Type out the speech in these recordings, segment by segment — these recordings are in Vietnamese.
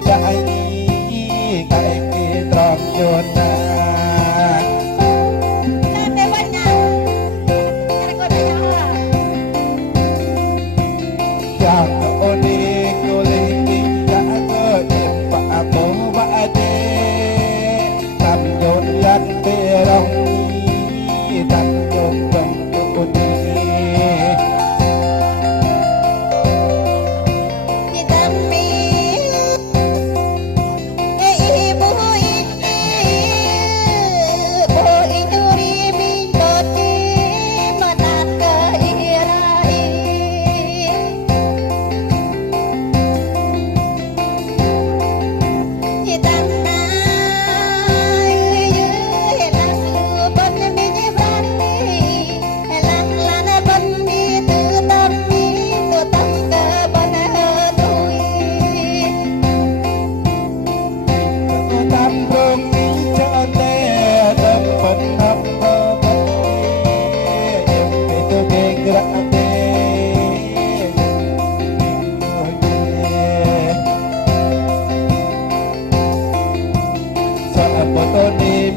chạy cái tròn chuột chẳng ôn đi cô linh kinh đã cơ em và bố vã đê tầm nhộn lăn bê rong tầm nhộn rong nhộn đi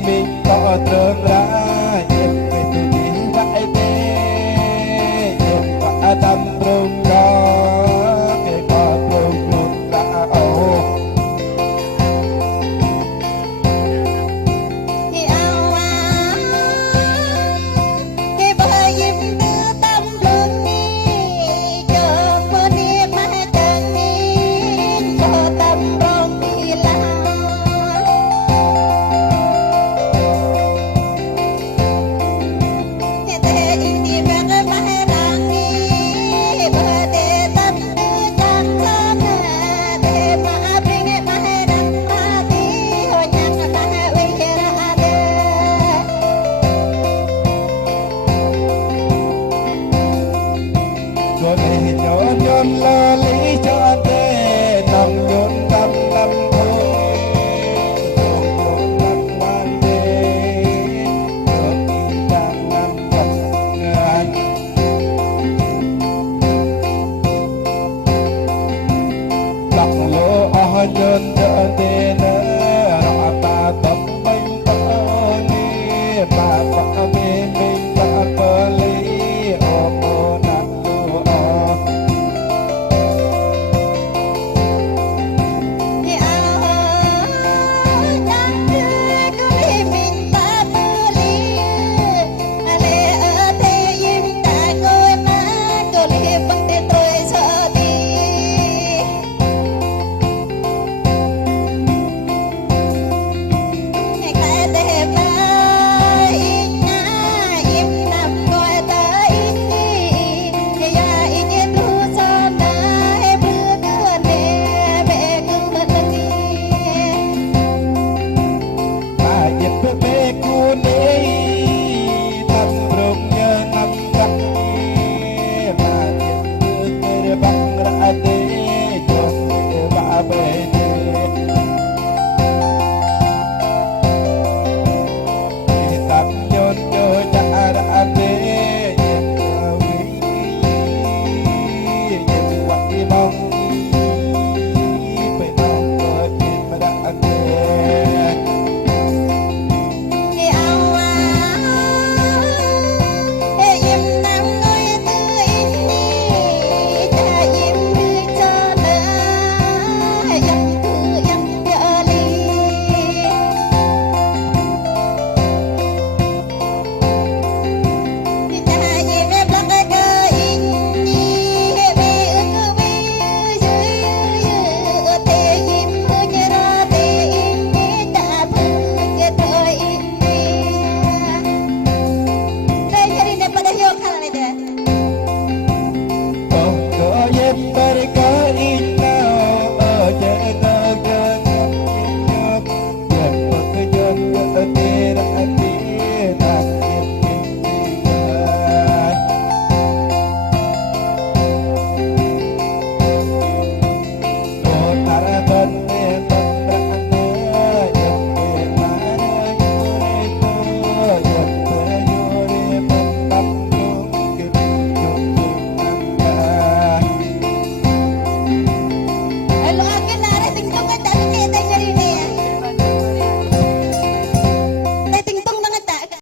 mình có trơn ra em về từ chỉ vãi bê em và tâm rung đó cái có rung rung đã ổ thì ao thì bởi im đưa tâm rung đi chờ cô đi mà chẳng đi có tâm rung đi là nhon nhon lo lý cho tê nằm nhon tâm tâm thôi nhon tâm quan đê được đi đang năm trăm ngàn lặng lỗ nhon cho tê